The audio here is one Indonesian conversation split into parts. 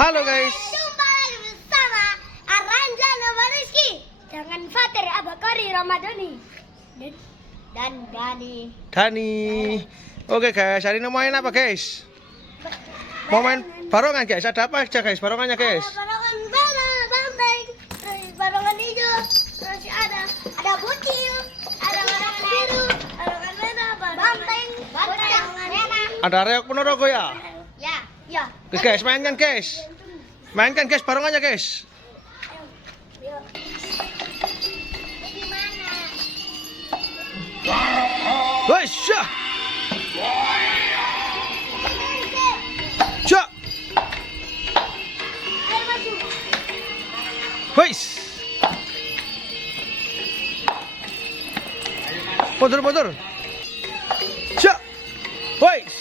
Halo guys. Jumpa lagi bersama Aranza sama Rizky dengan Fatir Abakari Ramadhani dan Dani. Oke guys, hari ini main apa guys? Mau main barongan guys. Ada apa aja guys barongannya guys? Ada barongan merah, banteng, terus barongan hijau, terus ada bocil, ada barongan biru, barongan merah, banteng, barongan merah. Ada reok Ponorogo ya? Ya. Oke guys, mainkan guys. Mainkan guys barongannya guys. Yuk. Di mana? Wes, syah. Syah. Ayo maju. Wes. Mundur. Syah. Wes.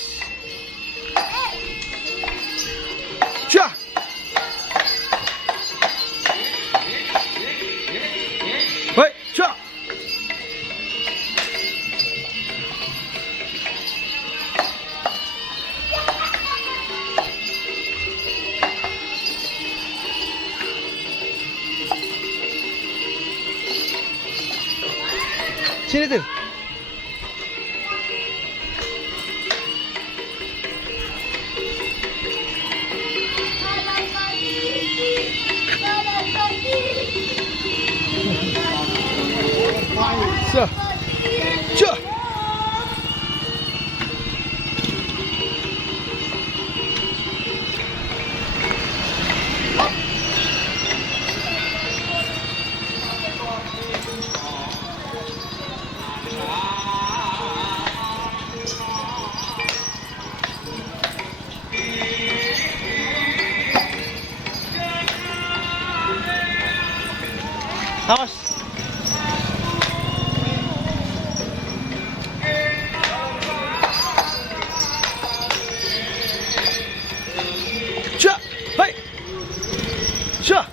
Syah. Woi, syah. Sini tuh. Syah. Syah. Awas. Syah. Hai. Syah.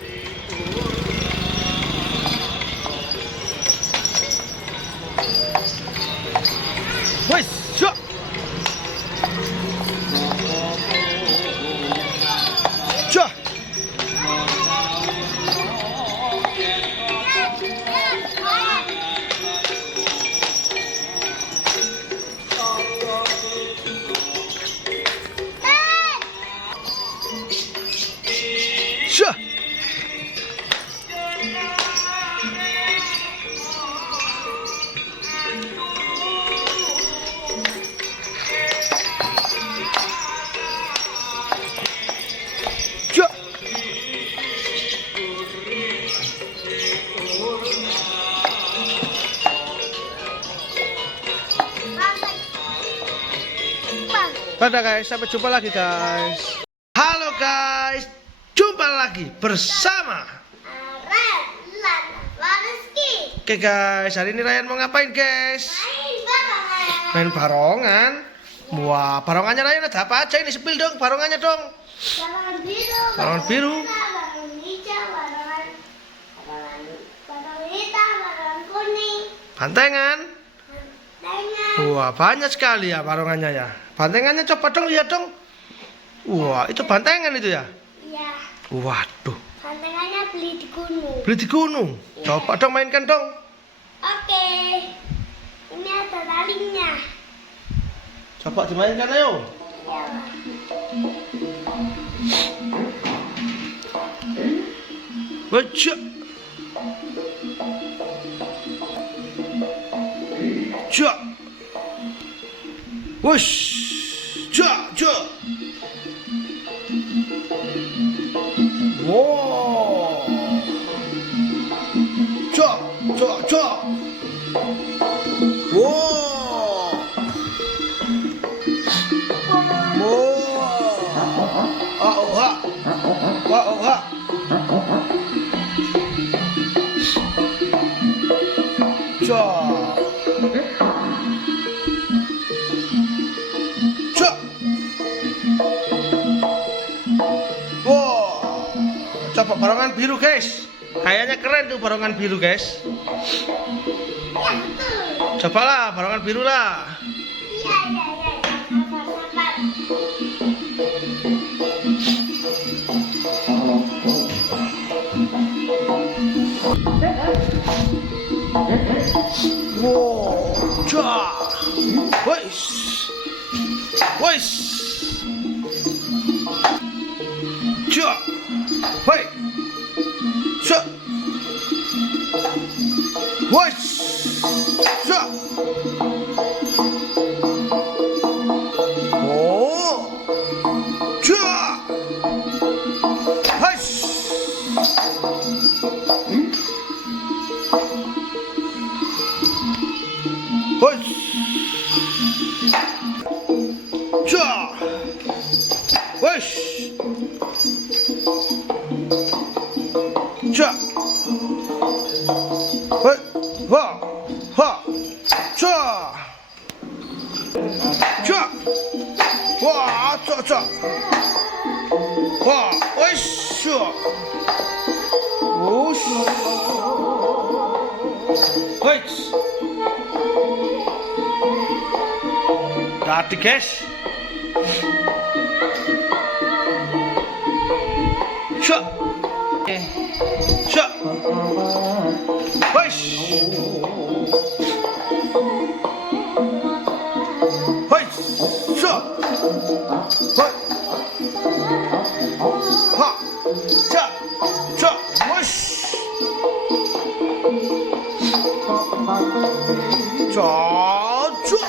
Wes, syah. Syah. Syah. Syah. Dadah guys, sampai jumpa lagi guys. Halo guys, jumpa lagi bersama Aranza sama Rizky. Oke guys, hari ini Ryan mau ngapain guys? Main barongan. Main barongan. Wah, barongannya Ryan ada apa aja ini? Spill dong barongannya dong. Barongan biru. Barongan biru. Barongan hijau, barongan hitam, barongan kuning. Bantengan. Dengan Wah, banyak sekali ya barongannya ya. Bantengannya coba dong lihat dong. Wah, itu bantengan itu ya. ya, Waduh, bantengannya beli di gunung. beli di gunung. Coba dong mainkan dong. Oke. Ini ada talinya. Coba dimainkan ayo. Ya. Baca. Ja. Wush. Ja. Wow. Ja. Wow. Wow. Ja. Wow. Coba barongan biru guys. Kayaknya keren tuh barongan biru guys. Ya, betul. Cobalah barongan biru lah. Iya. Sabar. Wes. Ja. Hoi. Zo. Wes. Zo. Oh. Ja. Huis. Huis. Ja. Huis. Ja. Hoi. Ha. Ha. Ja. Ja. Wah, ja, ja. Wah, huis. Ja. Huis. Huis. Hati guys. Shot. Shot. Huis. Huis. Shot. Hoi. Ha. Ja. Ja. Huis. Ja. Ja.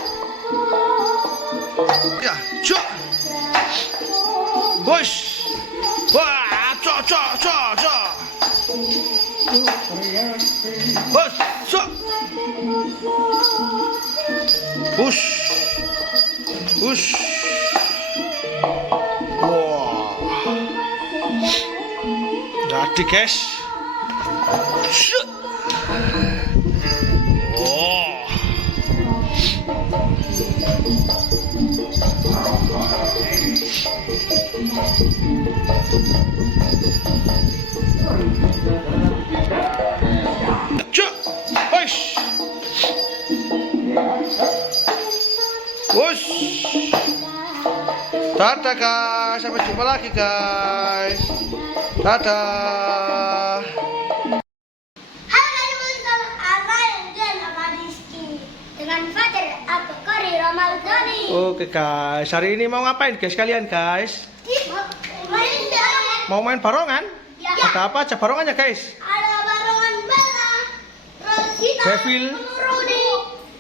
Ja, ja. Huis. Wah, ja, ja, ja, ja. Huis, ja. Huis. Huis. Wah. Jadi guys. Shut. Oh. Cuk, hush, hush. Dadah guys, sampai jumpa lagi guys. Dadah. Halo teman-teman, Abang dan Abang Rizky dengan Fajar Al-Bukhari Ramadhani. Oke guys, hari ini mau ngapain guys kalian guys? Main dong. Mau main barongan? Ya. Ada apa aja barongannya guys? Ada barongan bala, terus kita Devil. Rudi,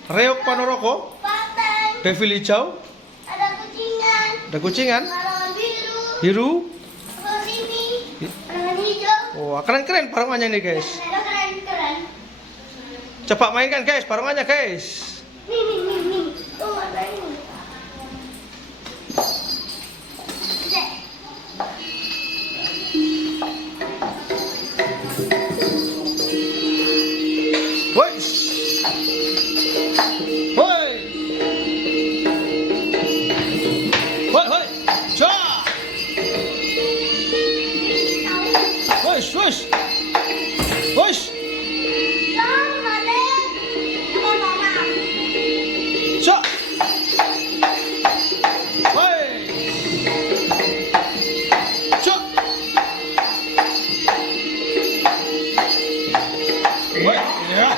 Reok Ponorogo, Pateng, Devil hijau, ada kucingan, ada kucingan, barongan biru, biru. terus ini barongan hijau. Wah, keren-keren barongannya nih guys. Ada keren-keren. Coba mainkan guys barongannya guys. Nih. Tuh ada ini. Cek. Woi. Woi. Woi, woi. Ja. Woi, woi. Woi. Ja. Woi. Ja. Woi, ya.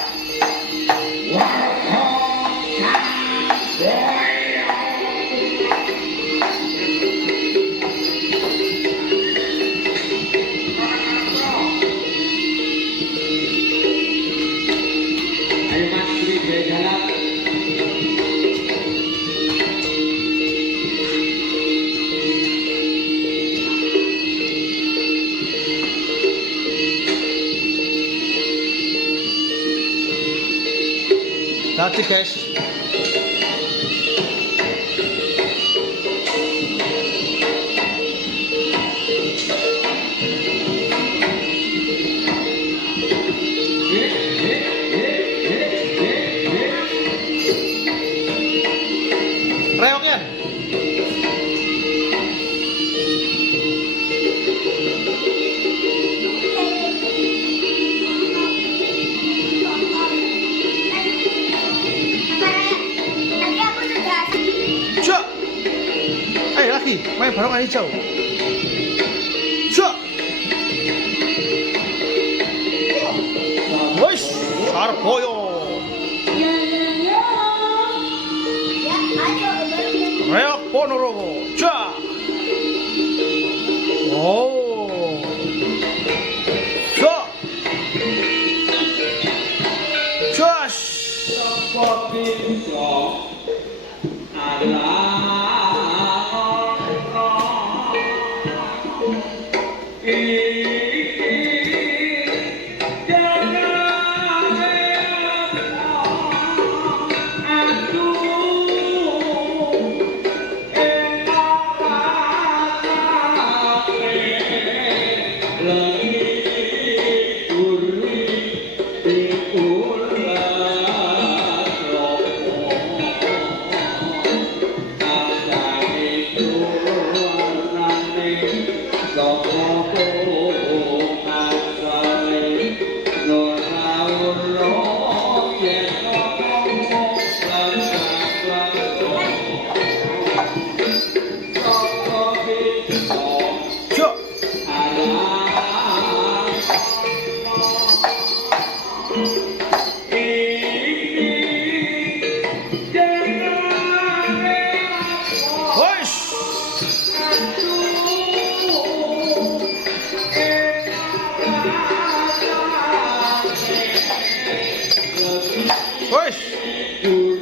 Nanti guys. Reoknya. Cuk. Ayo lagi, main barongan hijau. Cuk. Wes, Sarboyo. Reok Ponorogo. Cuk. Wosh. Wosh.